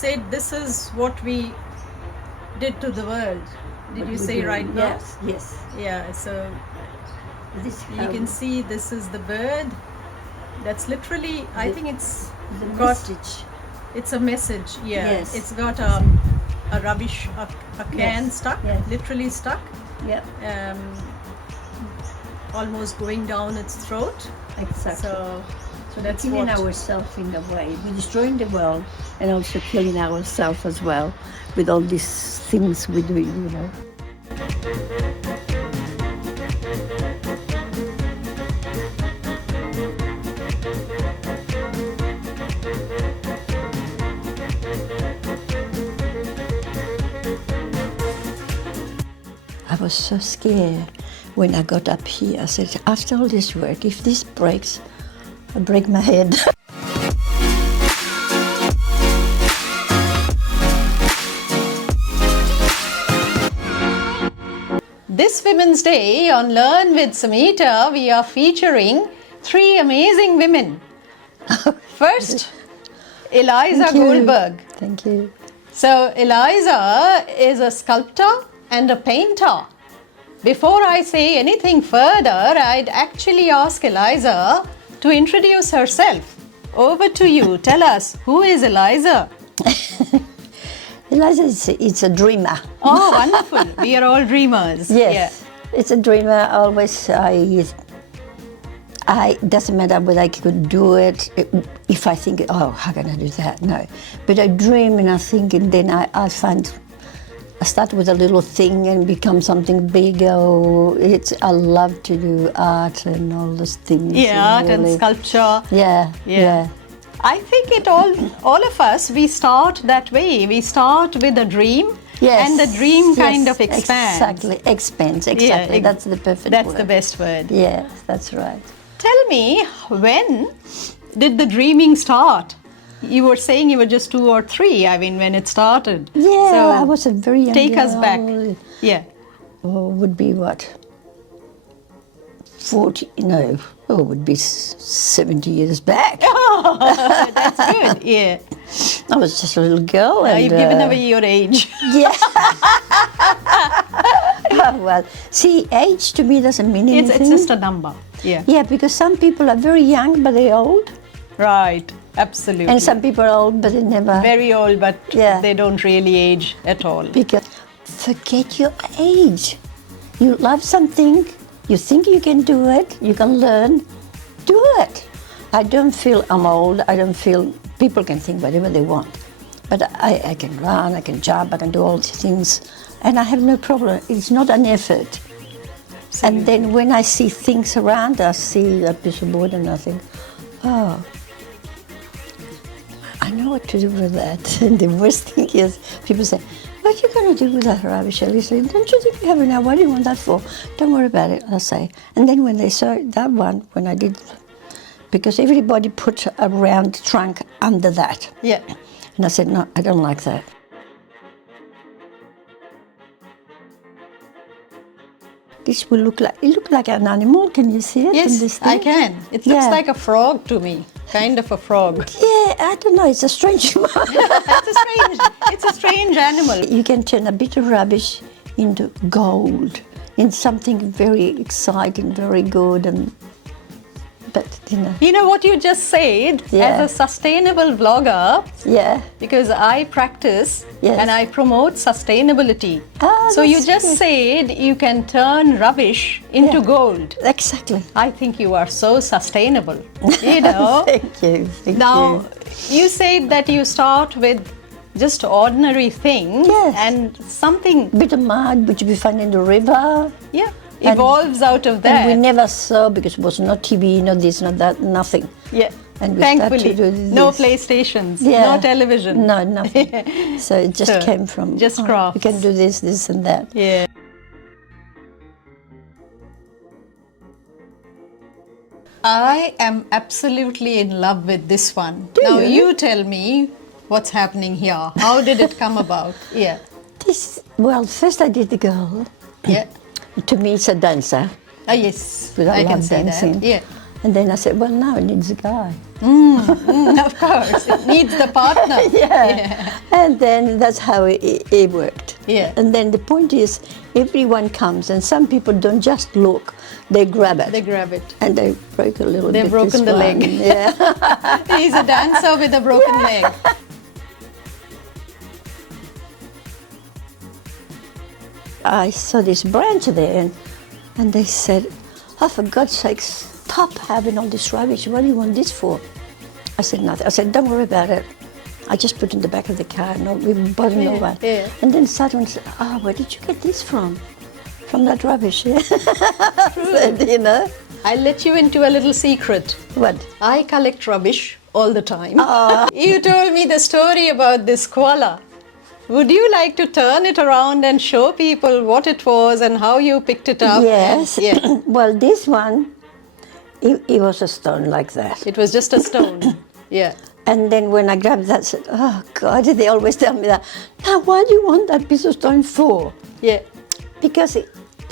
Said this is what we did to the world. Did you say right now? Yes, yes. Yeah, so This you can see this is the bird. That's literally, I think it's the got, message. it's a message, yeah. Yes. It's got a rubbish, a can Yes, stuck, yes. literally stuck, Yep, almost going down its throat. exactly. So So that's we're killing what, ourselves in a way. We're destroying the world and also killing ourselves as well with all these things we do, you know. I was so scared when I got up here. I said, after all this work, if this breaks, I'll break my head. This Women's Day on Learn with Samita, we are featuring 3 amazing women. First, Elisa Thank you. Goldenberg. Thank you. So Elisa is a sculptor and a painter. Before I say anything further, I'd actually ask Elisa to introduce herself. Over to you. Tell us, who is Elisa? Elisa is a dreamer. Oh, wonderful. We are all dreamers. Yes, it's a dreamer. Always, I doesn't matter whether I could do it. If I think, oh, how can I do that? No, but I dream and I think, and then I find. I start with a little thing and become something bigger. I love to do art and all those things. Yeah, art really. and sculpture. Yeah. I think all of us, we start that way. We start with a dream, Yes. and the dream kind of expands. Exactly, expands. Exactly. Yeah, That's the perfect That's word. the best word. Yes, that's right. Tell me, when did the dreaming start? You were saying you were just 2 or 3, I mean, when it started. Yeah, So I was a very young take girl. us back. Yeah. Oh, would be what? 40? No. Oh, would be 70 years back. Oh, that's good. Yeah. I was just a little girl. Now and, you've given away your age. Yeah. Oh, well, see, age to me doesn't mean anything. It's just a number. Yeah. Yeah, because some people are very young, but they're old. Right. Absolutely. And some people are old, but they never. Very old, but Yeah. they don't really age at all. Because forget your age. You love something, you think you can do it, you can learn, do it. I don't feel I'm old. I don't feel people can think whatever they want. But I can run, I can jump, I can do all these things. And I have no problem. It's not an effort. And then when I see things around, I see a piece of wood and I think, oh, I know what to do with that. And the worst thing is, people say, what are you going to do with that rubbish, Elisa? Don't you think you have enough? What do you want that for? Don't worry about it, I say. And then when they saw that one, when I did, because everybody put a round trunk under that. Yeah. And I said, no, I don't like that. This will look like an animal. Can you see it? in Yes, this I thing? can. It looks Yeah. like a frog to me. Kind of a frog. Yeah, I don't know. It's a strange one. It's a strange animal. You can turn a bit of rubbish into gold, in something very exciting, very good, but You know what you just said? Yeah. As a sustainable vlogger, yeah. because I practice Yes. and I promote sustainability. Ah, So you that's just good. said you can turn rubbish into Yeah. gold. Exactly. I think you are so sustainable. You know. Thank you. Thank Now, you. you said that you start with just ordinary things Yes. and something, Bit of mud, which we find in the river. yeah, And- evolves out of that. And we never saw, because it was not TV, no this, not that, nothing. Yeah. And we started Thankfully, to do no this. PlayStations, Yeah. no television. No, nothing. So it just So, came from, just crafts. we can do this and that. Yeah. I am absolutely in love with this one. Now you tell me what's happening here. How did it come about? Yeah. Well, first I did the girl. Yeah. To me, it's a dancer. Ah, yes. Because I I can love see dancing. that. Yeah. And then I said, well, now it needs a guy. Of course, it needs the partner. Yeah. And then that's how it worked. Yeah. And then the point is, everyone comes, and some people don't just look, they grab it. They grab it. And they break a little bit. They've broken the leg. Yeah. He's a dancer with a broken leg. I saw this branch there, and they said, oh, for God's sake, stop having all this rubbish. What do you want this for? I said, nothing. I said, don't worry about it. I just put it in the back of the car. No, we bother no one. Yeah. And then someone said, oh, where did you get this from? From that rubbish, yeah. Said, you know. I'll let you into a little secret. What? I collect rubbish all the time. You told me the story about this koala. Would you like to turn it around and show people what it was and how you picked it up? Yes. Yeah. Well, this one, it was a stone like that. It was just a stone. Yeah. And then when I grabbed that, I said, oh, God, they always tell me that. Now, why do you want that piece of stone for? Yeah. Because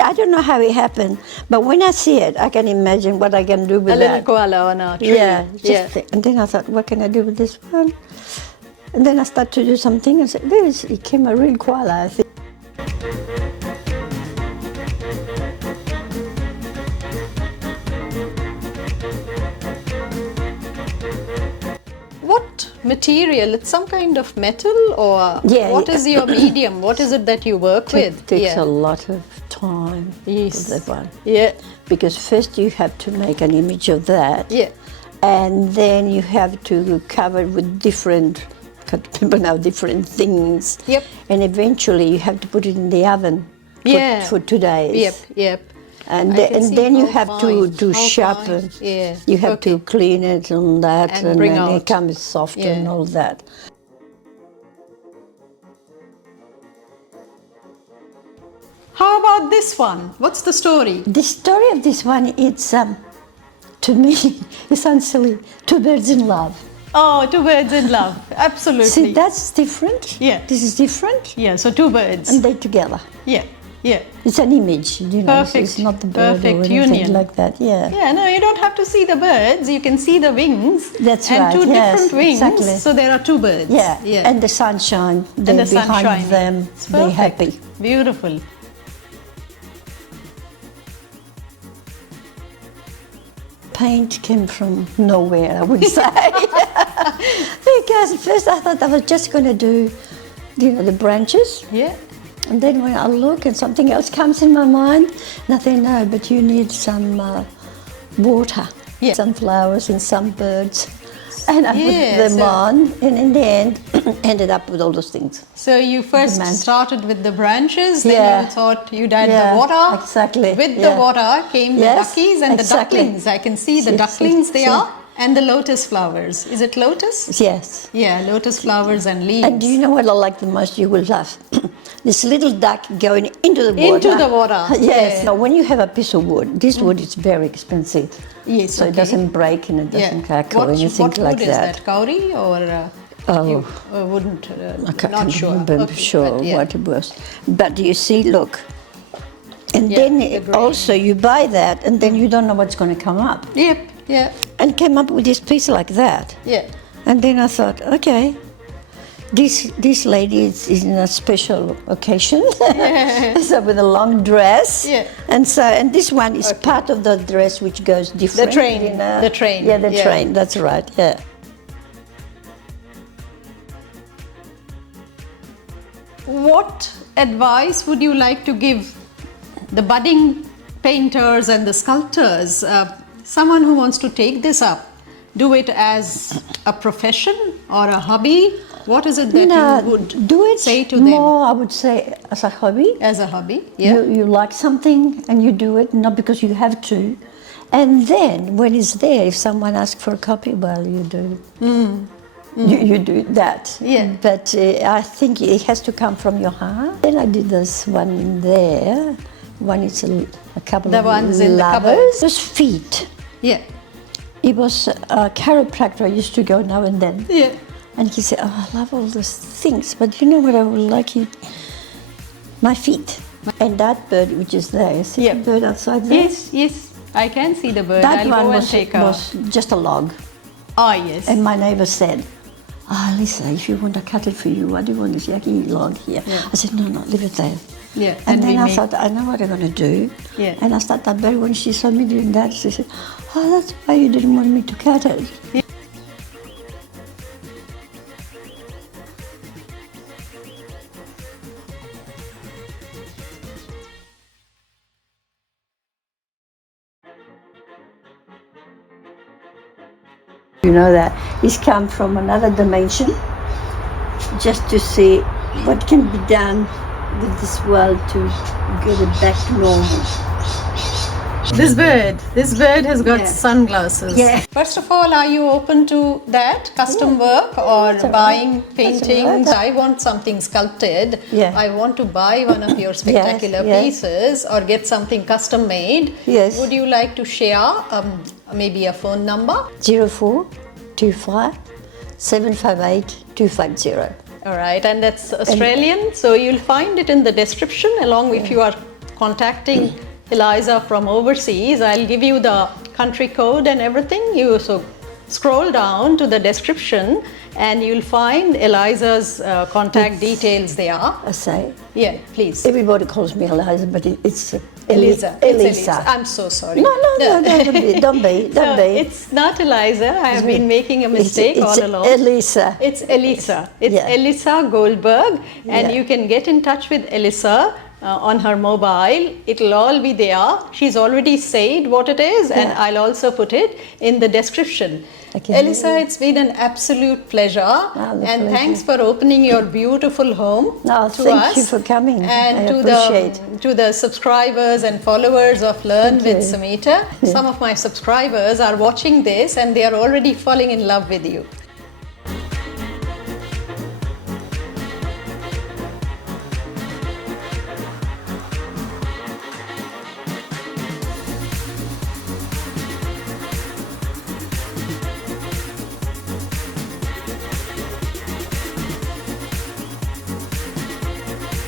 I don't know how it happened, but when I see it, I can imagine what I can do with A that. little koala on a tree. Yeah, and then I thought, what can I do with this one? And then I started to do something and said, it became a real koala, I think. What material? It's some kind of metal, or Yeah, what is your medium? What is it that you work with? It takes Yeah. a lot of time Yes. for that one. Yeah. Because first you have to make an image of that. Yeah. And then you have to cover it with different things. Yep. And eventually you have to put it in the oven for 2 days. Yep. Yep. And, I can and see then you how have fine, to how sharpen. fine. Yeah. You have to clean it and that, And bring then out. it comes soft and Yeah. all that. How about this one? What's the story? The story of this one, it's to me, it sounds silly. Two birds in love. Oh, two birds in love. Absolutely. See, that's different. Yeah. This is different. Yeah, so two birds. And they together. Yeah, yeah. It's an image, you know. Perfect. It's not the bird Perfect or anything union. like that. Yeah. Yeah, no, you don't have to see the birds. You can see the wings. That's and right, two yes, different wings. exactly. So there are two birds. Yeah. Yeah. And the sunshine. They're And the sun behind shining. them. It's They're perfect. happy. Beautiful. Paint came from nowhere, I would say. Because at first I thought I was just going to do, the branches. Yeah. And then when I look and something else comes in my mind, and I think, no, but you need some water, Yeah. some flowers and some birds. And I Yeah, put them so- on, and in the end, ended up with all those things. So you first Demand. started with the branches, then Yeah. you thought you'd add Yeah, the water. exactly, With the yeah. water came the Yes, duckies and exactly. the ducklings. I can see the See, ducklings see, there, see. and the lotus flowers. Is it lotus? Yes. Yeah, lotus flowers and leaves. And do you know what I like the most? You will laugh. This little duck going into the water. Into the water, Yes. yeah. Now, when you have a piece of wood, this wood is very expensive. Yes, So it okay. doesn't break and it doesn't crack or anything what like wood that. is that? Kauri or you wouldn't? I can't not sure. remember Okay, sure but yeah. what it was. But you see, look. And Yeah, then the grain. also you buy that and then you don't know what's going to come up. Yep. Yeah. And came up with this piece like that. Yeah. And then I thought, okay, this lady is in a special occasion, so with a long dress. Yeah. And this one is part of the dress which goes different. train, you know. the train, Yeah, the yeah. train. That's right. Yeah. What advice would you like to give the budding painters and the sculptors? Someone who wants to take this up, do it as a profession or a hobby? What is it that you would do it say to them? more, I would say, as a hobby. As a hobby? Yeah. You like something and you do it, not because you have to. And then when it's there, if someone asks for a copy, well, you do. You do that. Yeah. But I think it has to come from your heart. Then I did this one there. One is a couple The of ones in the lovers. cupboard. Those feet. Yeah. It was a chiropractor I used to go now and then. Yeah. And he said, oh, I love all those things, but you know what I would like you? My feet. And that bird which is there, you see Yeah. the bird outside there? Yes, yes. I can see the bird. That I'll one go and was, take a... was just a log. Ah, yes. And my neighbour said, Lisa, if you want to cut it for you, why do you want this yucky log here? Yeah. I said, no, leave it there. Yeah. And then we I make- thought, I know what I'm going to do. Yeah. And I started that when she saw me doing that, she said, oh, that's why you didn't want me to cut it. Yeah. You know that he's come from another dimension just to see what can be done with this world to get it back to normal. This bird has got Yeah. sunglasses. Yeah. First of all, are you open to that custom work or That's all buying right. That's all paintings? right. I want something sculpted. Yeah. I want to buy one of your spectacular yes. pieces or get something custom made. Yes. Would you like to share maybe a phone number? 0425 758 250. All right, and that's Australian, so you'll find it in the description along if you are contacting Eliza from overseas. I'll give you the country code and everything. You so scroll down to the description and you'll find Eliza's contact details there. I say, Yeah, please. everybody calls me Eliza, but it's Elisa. It's Elisa. I'm so sorry. No, don't be. So it's not Eliza. I have been making a mistake it's all along. Elisa. It's Elisa. It's Yeah. Elisa Goldenberg, and Yeah. you can get in touch with Elisa on her mobile. It'll all be there. She's already said what it is, and Yeah. I'll also put it in the description. Okay. Elisa, it's been an absolute pleasure, the and pleasure. thanks for opening your beautiful home No, to thank us. you for coming. And I to appreciate. to the subscribers and followers of Learn with you. Samita. Some of my subscribers are watching this and they are already falling in love with you.